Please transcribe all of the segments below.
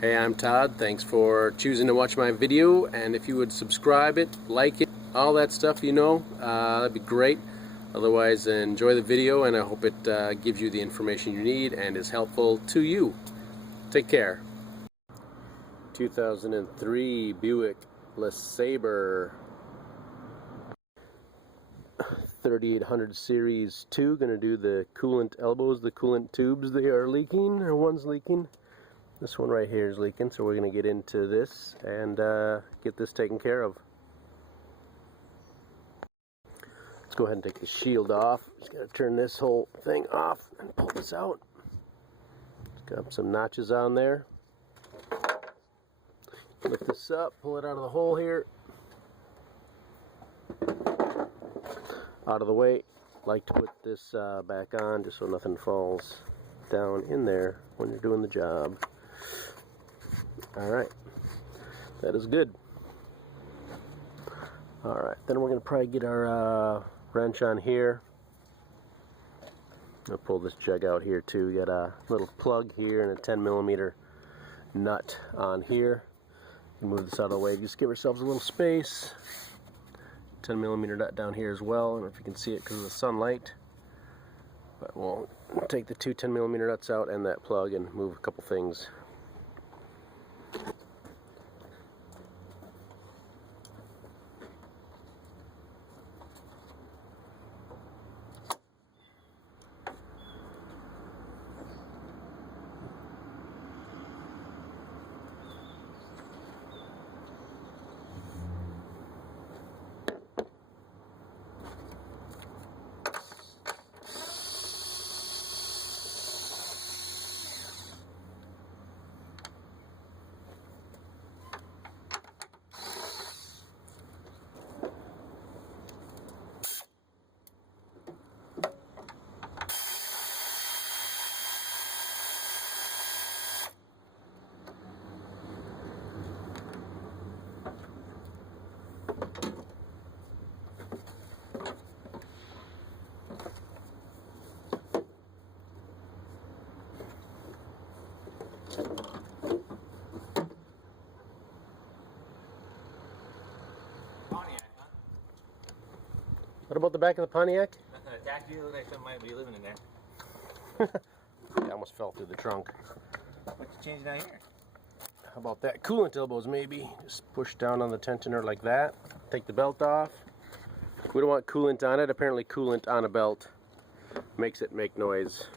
Hey, I'm Todd. Thanks for choosing to watch my video, and if you would subscribe it, like it, all that stuff, that'd be great. Otherwise, enjoy the video, and I hope it gives you the information you need and is helpful to you. Take care. 2003 Buick Lesabre 3800 Series 2. Gonna do the coolant elbows, the coolant tubes. They are leaking, or one's leaking. This one right here is leaking, so we're going to get into this and get this taken care of. Let's go ahead and take the shield off. Just got to turn this whole thing off and pull this out. It's got some notches on there. Lift this up, pull it out of the hole here. Out of the way. Like to put this back on just so nothing falls down in there when you're doing the job. Alright, that is good. Alright, then we're going to probably get our wrench on here. I'll pull this jug out here too. We got a little plug here and a 10mm nut on here. Move this out of the way, just give ourselves a little space. 10mm nut down here as well. I don't know if you can see it because of the sunlight. But we'll take the two 10mm nuts out and that plug and move a couple things. What about the back of the Pontiac? Nothing attack you, like something might be living in there. I almost fell through the trunk. What you changing out here? How about that? Coolant elbows maybe. Just push down on the tensioner like that. Take the belt off. We don't want coolant on it. Apparently coolant on a belt makes it make noise.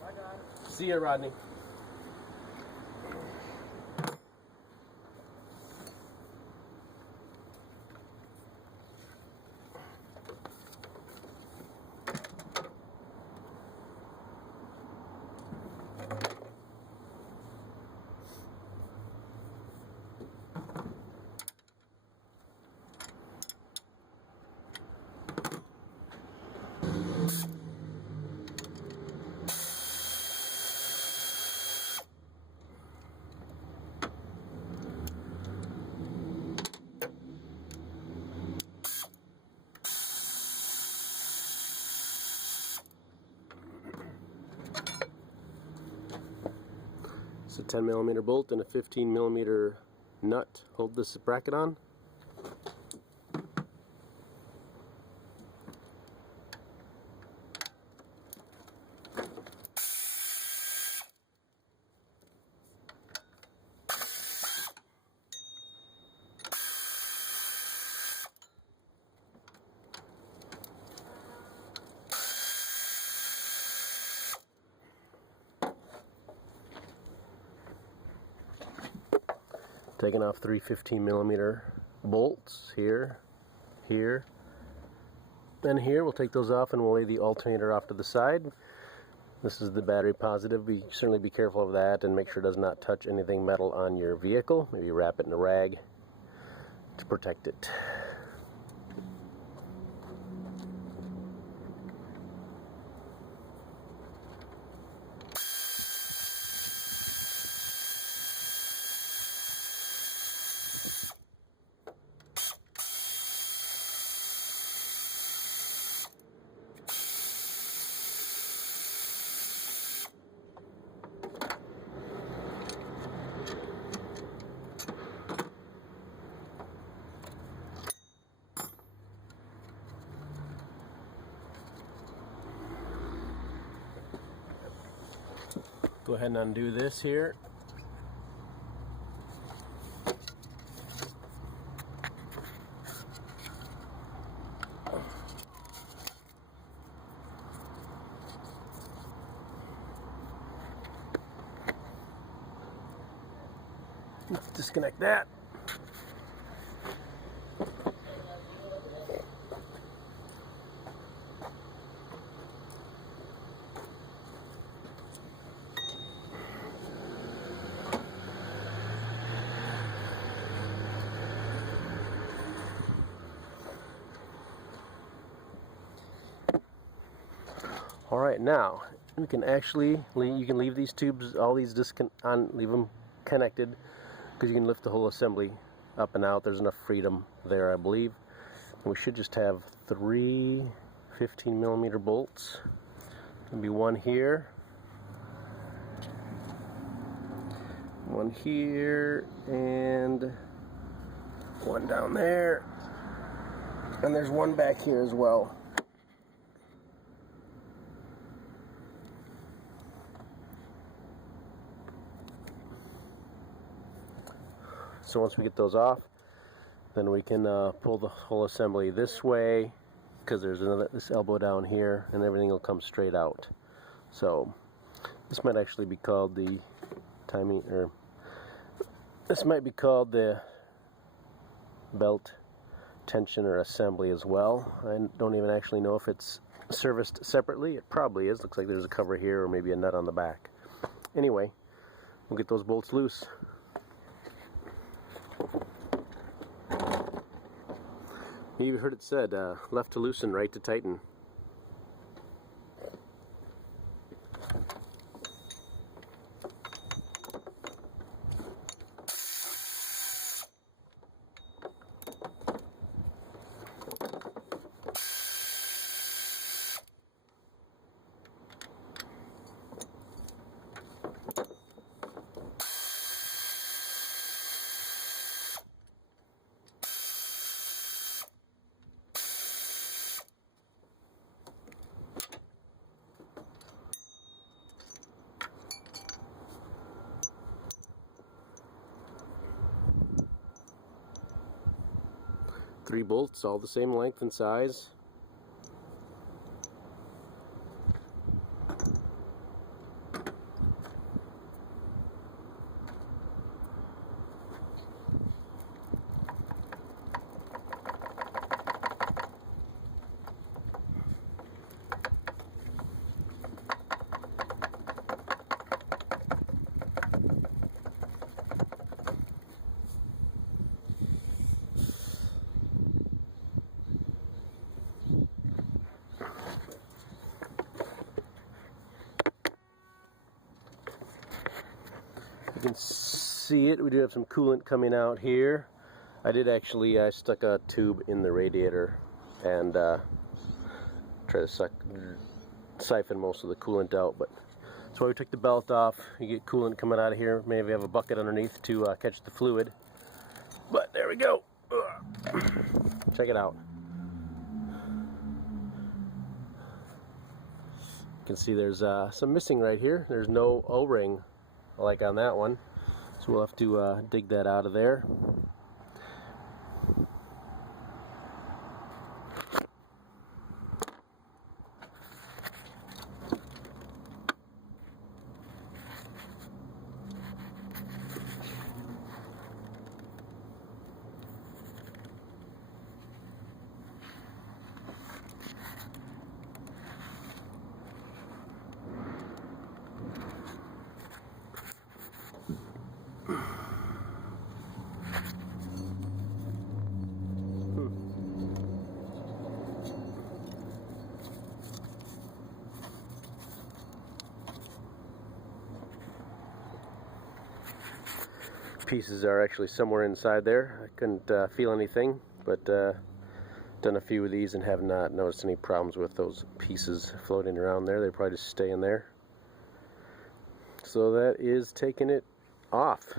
Bye, God. See ya, Rodney. It's a 10mm bolt and a 15mm nut. Hold this bracket on. Taking off three 15mm bolts here, here, and here. We'll take those off and we'll lay the alternator off to the side. This is the battery positive. Certainly be careful of that and make sure it does not touch anything metal on your vehicle. Maybe wrap it in a rag to protect it. go ahead and undo this here. Disconnect that. All right, now we can actually you can leave these tubes, all these leave them connected, because you can lift the whole assembly up and out. There's enough freedom there, I believe. We should just have 3 15mm bolts. There'll be one here, one here, and one down there, and there's one back here as well. So once we get those off, then we can pull the whole assembly this way, because there's this elbow down here, and everything will come straight out. So this might actually be called the timing, or this might be called the belt tensioner assembly as well. I don't even actually know if it's serviced separately. It probably is. Looks like there's a cover here, or maybe a nut on the back. Anyway, we'll get those bolts loose. You've heard it said, left to loosen, right to tighten. Three bolts, all the same length and size. You can see it. We do have some coolant coming out here. I stuck a tube in the radiator and try to siphon most of the coolant out, but that's why we took the belt off. You get coolant coming out of here. Maybe have a bucket underneath to catch the fluid. But there we go. Check it out. You can see there's some missing right here. There's no O-ring like on that one, so we'll have to dig that out of there. Pieces are actually somewhere inside there. I couldn't feel anything, but done a few of these and have not noticed any problems with those pieces floating around there. They probably just stay in there. So that is taking it off.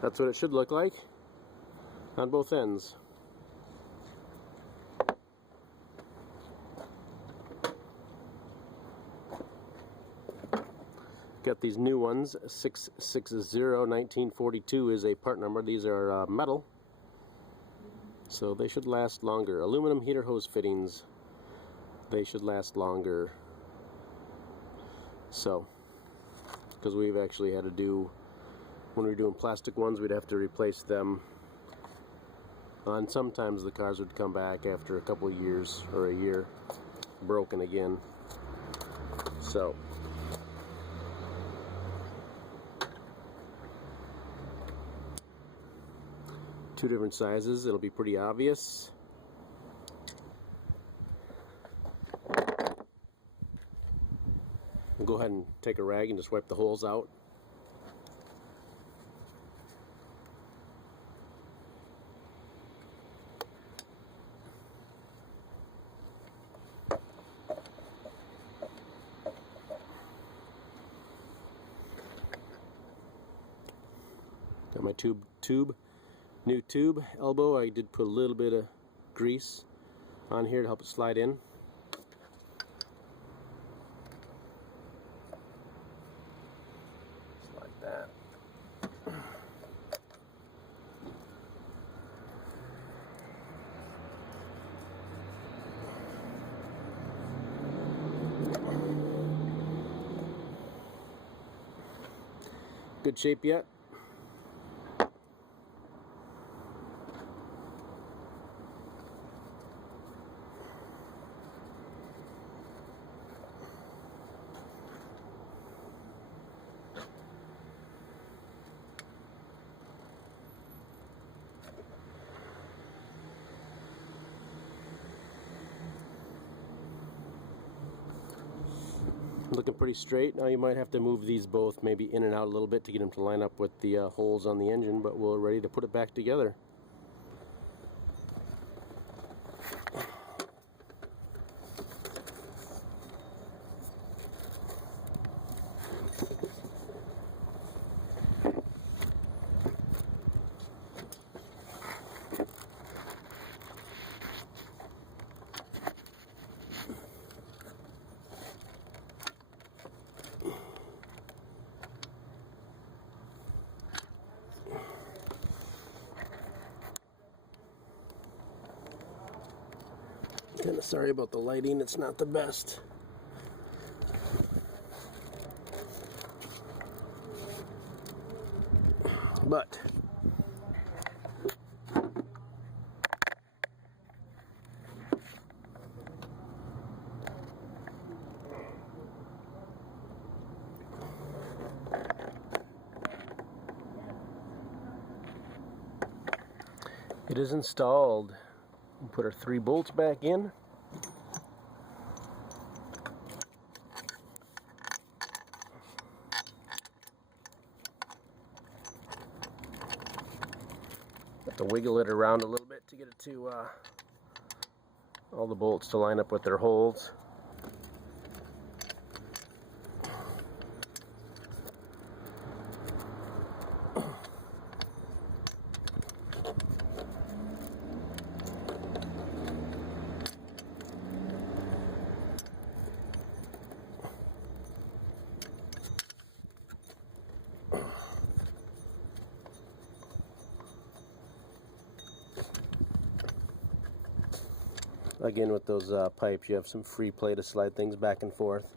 That's what it should look like. on both ends. Got these new ones. 660 1942 is a part number. These are metal, so they should last longer. Aluminum heater hose fittings, they should last longer. So, because we've actually had to do, when we were doing plastic ones, we'd have to replace them. And sometimes the cars would come back after a couple of years or a year broken again. So, two different sizes, it'll be pretty obvious. We'll go ahead and take a rag and just wipe the holes out. Got my new tube elbow. I did put a little bit of grease on here to help it slide in. Just like that. Good shape yet? Looking pretty straight. Now you might have to move these both maybe in and out a little bit to get them to line up with the holes on the engine, but we're ready to put it back together. Kind of sorry about the lighting, it's not the best. But it is installed. We'll put our 3 bolts back in. Have to wiggle it around a little bit to get it to all the bolts to line up with their holes. Again, with those pipes, you have some free play to slide things back and forth.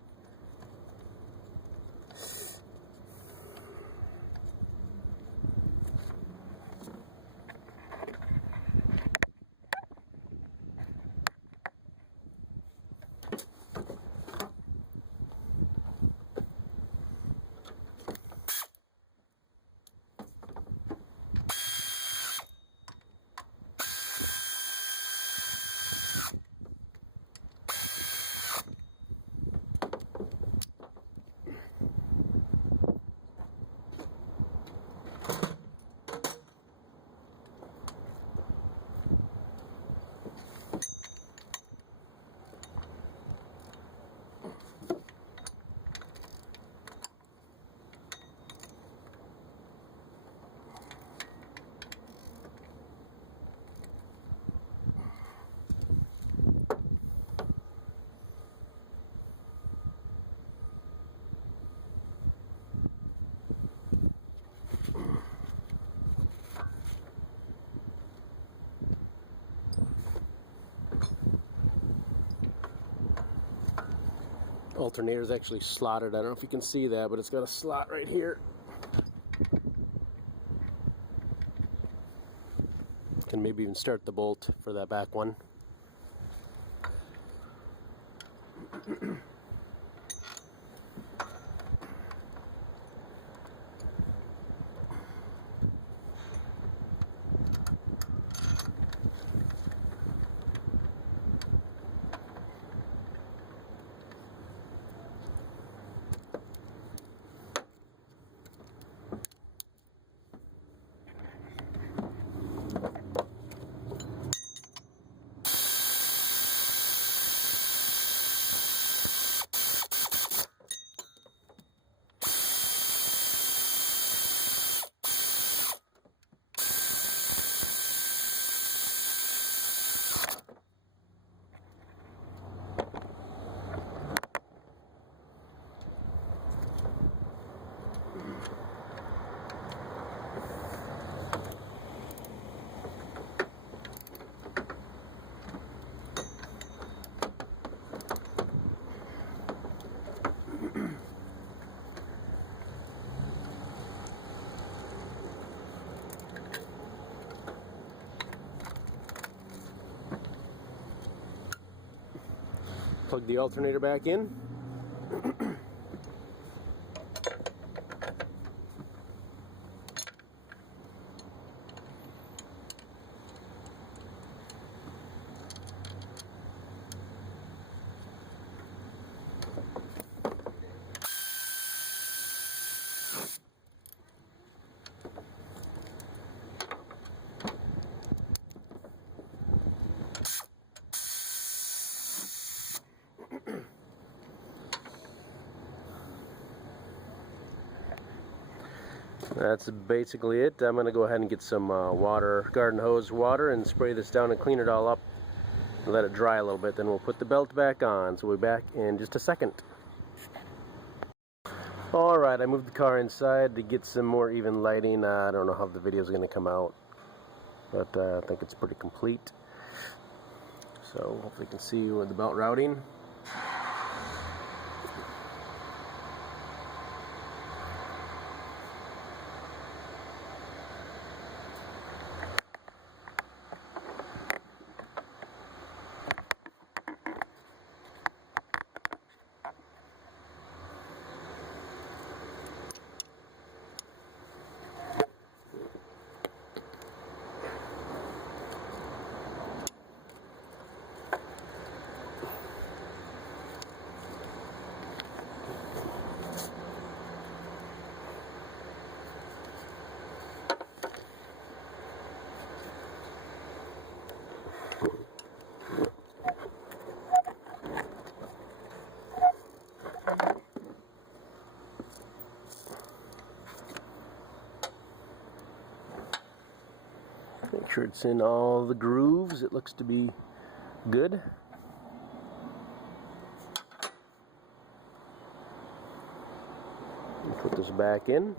Alternator is actually slotted. I don't know if you can see that, but it's got a slot right here. Can maybe even start the bolt for that back one. Plug the alternator back in. That's basically it. I'm going to go ahead and get some water, garden hose water, and spray this down and clean it all up and let it dry a little bit. Then we'll put the belt back on. So we'll be back in just a second. Alright, I moved the car inside to get some more even lighting. I don't know how the video is going to come out, but I think it's pretty complete. So hopefully you can see with the belt routing. Make sure it's in all the grooves. It looks to be good. And put this back in.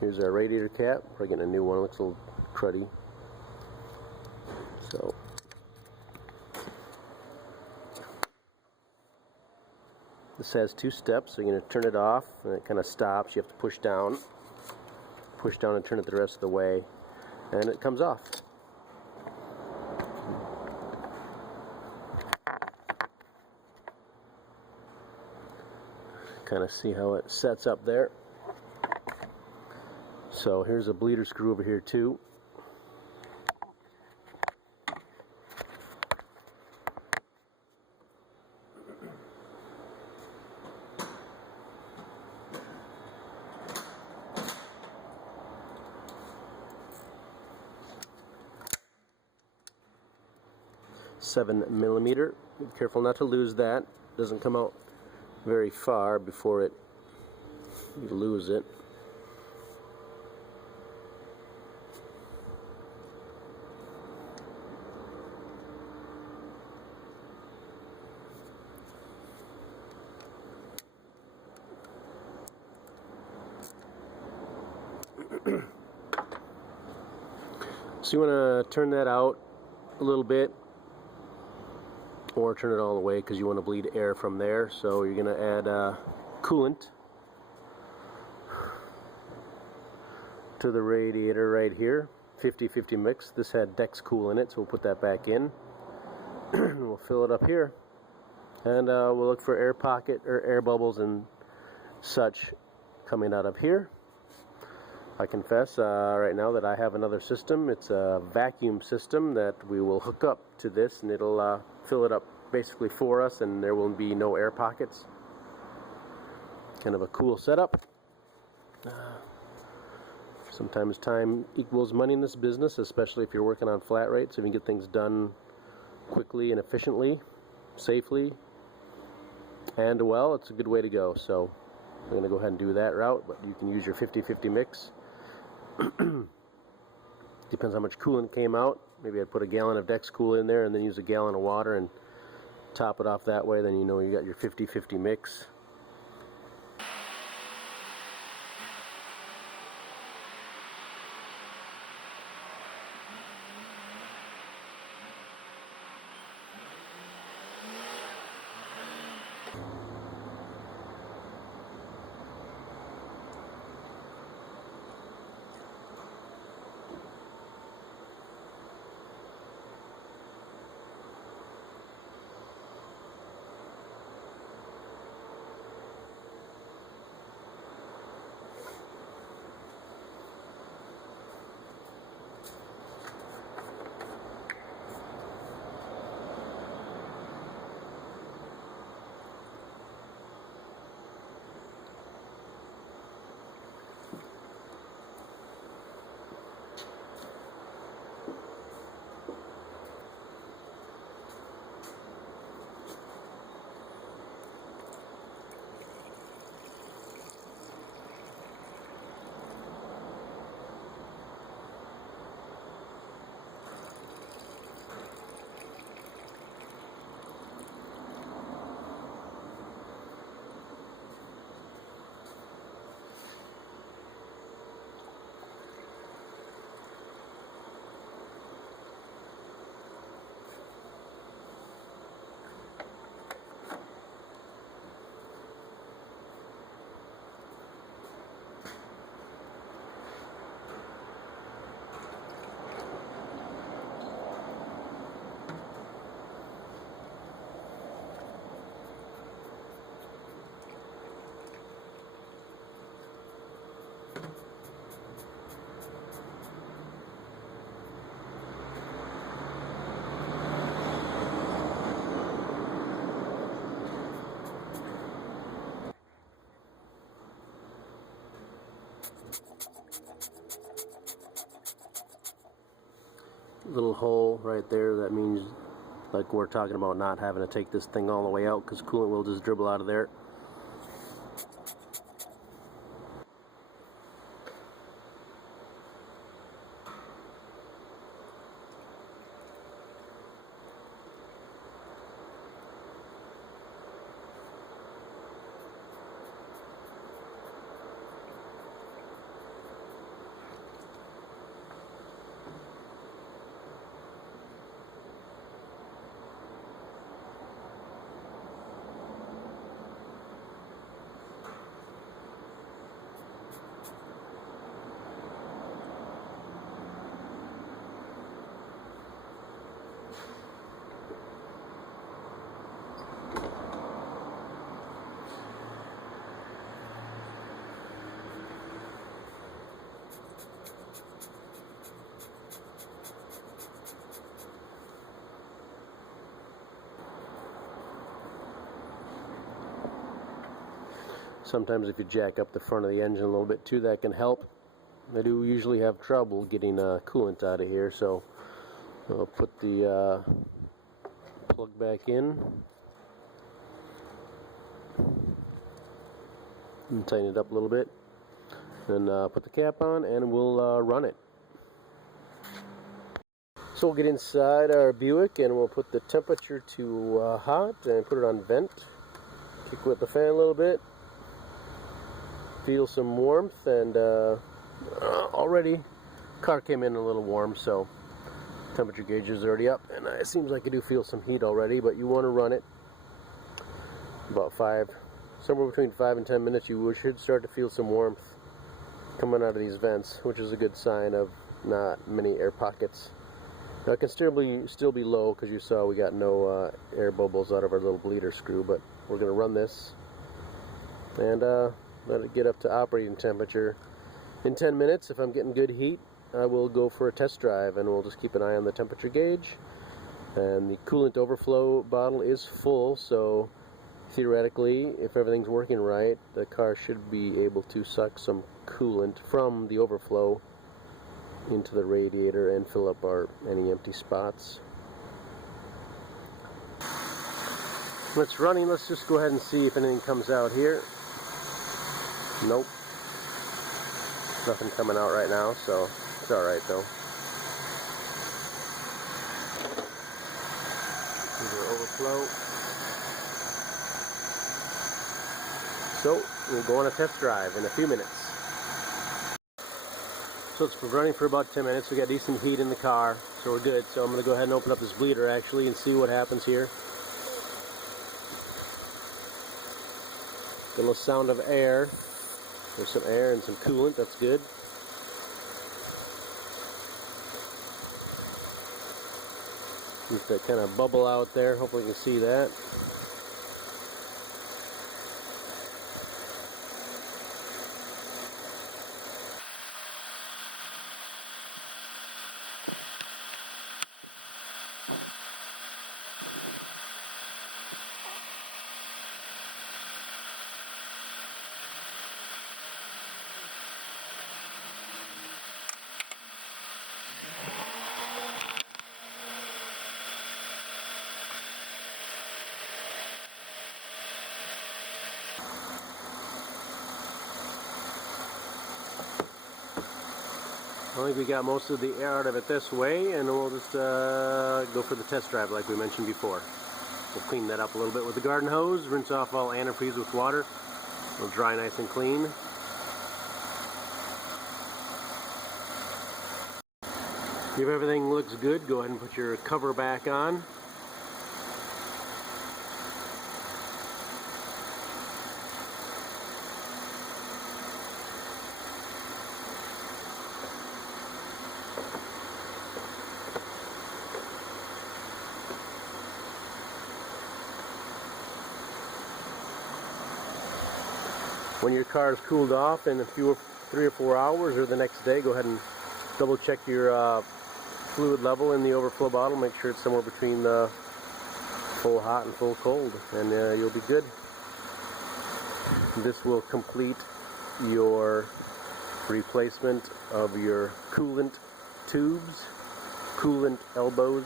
Here's our radiator cap. We're getting a new one. It looks a little cruddy. So this has two steps. So you're going to turn it off and it kind of stops. You have to push down and turn it the rest of the way, and it comes off. Kind of see how it sets up there. So here's a bleeder screw over here too. $7mm. Be careful not to lose that. Doesn't come out very far before you lose it. So you want to turn that out a little bit, or turn it all the way because you want to bleed air from there. So you're going to add coolant to the radiator right here, 50-50 mix. This had Dex-Cool in it, so we'll put that back in. We'll fill it up here, and we'll look for air pocket or air bubbles and such coming out of here. I confess right now that I have another system. It's a vacuum system that we will hook up to this, and it'll fill it up basically for us, and there will be no air pockets. Kind of a cool setup. Sometimes time equals money in this business, especially if you're working on flat rates. If you can get things done quickly and efficiently, safely, and well, it's a good way to go. So I'm going to go ahead and do that route, but you can use your 50-50 mix. Depends how much coolant came out. Maybe I'd put a gallon of Dex-Cool in there and then use a gallon of water and top it off that way. Then you know you got your 50-50 mix. Little hole right there, that means like we're talking about not having to take this thing all the way out because coolant will just dribble out of there. Sometimes if you jack up the front of the engine a little bit too, that can help. I do usually have trouble getting coolant out of here, so I'll put the plug back in and tighten it up a little bit, and put the cap on, and we'll run it. So we'll get inside our Buick and we'll put the temperature to hot and put it on vent. Kick with the fan a little bit. Feel some warmth, and already car came in a little warm, so temperature gauge is already up, and it seems like I do feel some heat already, but you want to run it about somewhere between 5 and 10 minutes. You should start to feel some warmth coming out of these vents, which is a good sign of not many air pockets. Now it can still be low, because you saw we got no air bubbles out of our little bleeder screw, but we're going to run this and let it get up to operating temperature. In 10 minutes, if I'm getting good heat, I will go for a test drive, and we'll just keep an eye on the temperature gauge. And the coolant overflow bottle is full, so theoretically, if everything's working right, the car should be able to suck some coolant from the overflow into the radiator and fill up any empty spots. When it's running, let's just go ahead and see if anything comes out here. Nope. Nothing coming out right now, so it's alright though. Overflow. So we'll go on a test drive in a few minutes. So it's running for about 10 minutes. We got decent heat in the car, so we're good. So I'm going to go ahead and open up this bleeder actually and see what happens here. A little sound of air. There's some air and some coolant. That's good. Just that kind of bubble out there. Hopefully you can see that. I think we got most of the air out of it this way, and we'll just go for the test drive like we mentioned before. We'll clean that up a little bit with the garden hose, rinse off all antifreeze with water. It'll dry nice and clean. If everything looks good, go ahead and put your cover back on. When your car is cooled off in 3 or 4 hours or the next day, go ahead and double check your fluid level in the overflow bottle. Make sure it's somewhere between the full hot and full cold, and you'll be good. This will complete your replacement of your coolant tubes, coolant elbows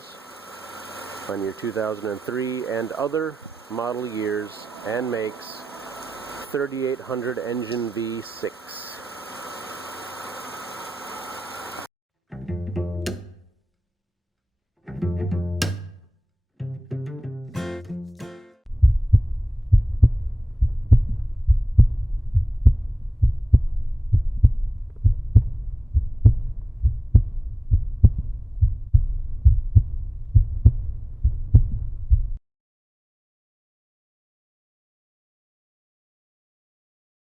on your 2003 and other model years and makes 3800 engine V6.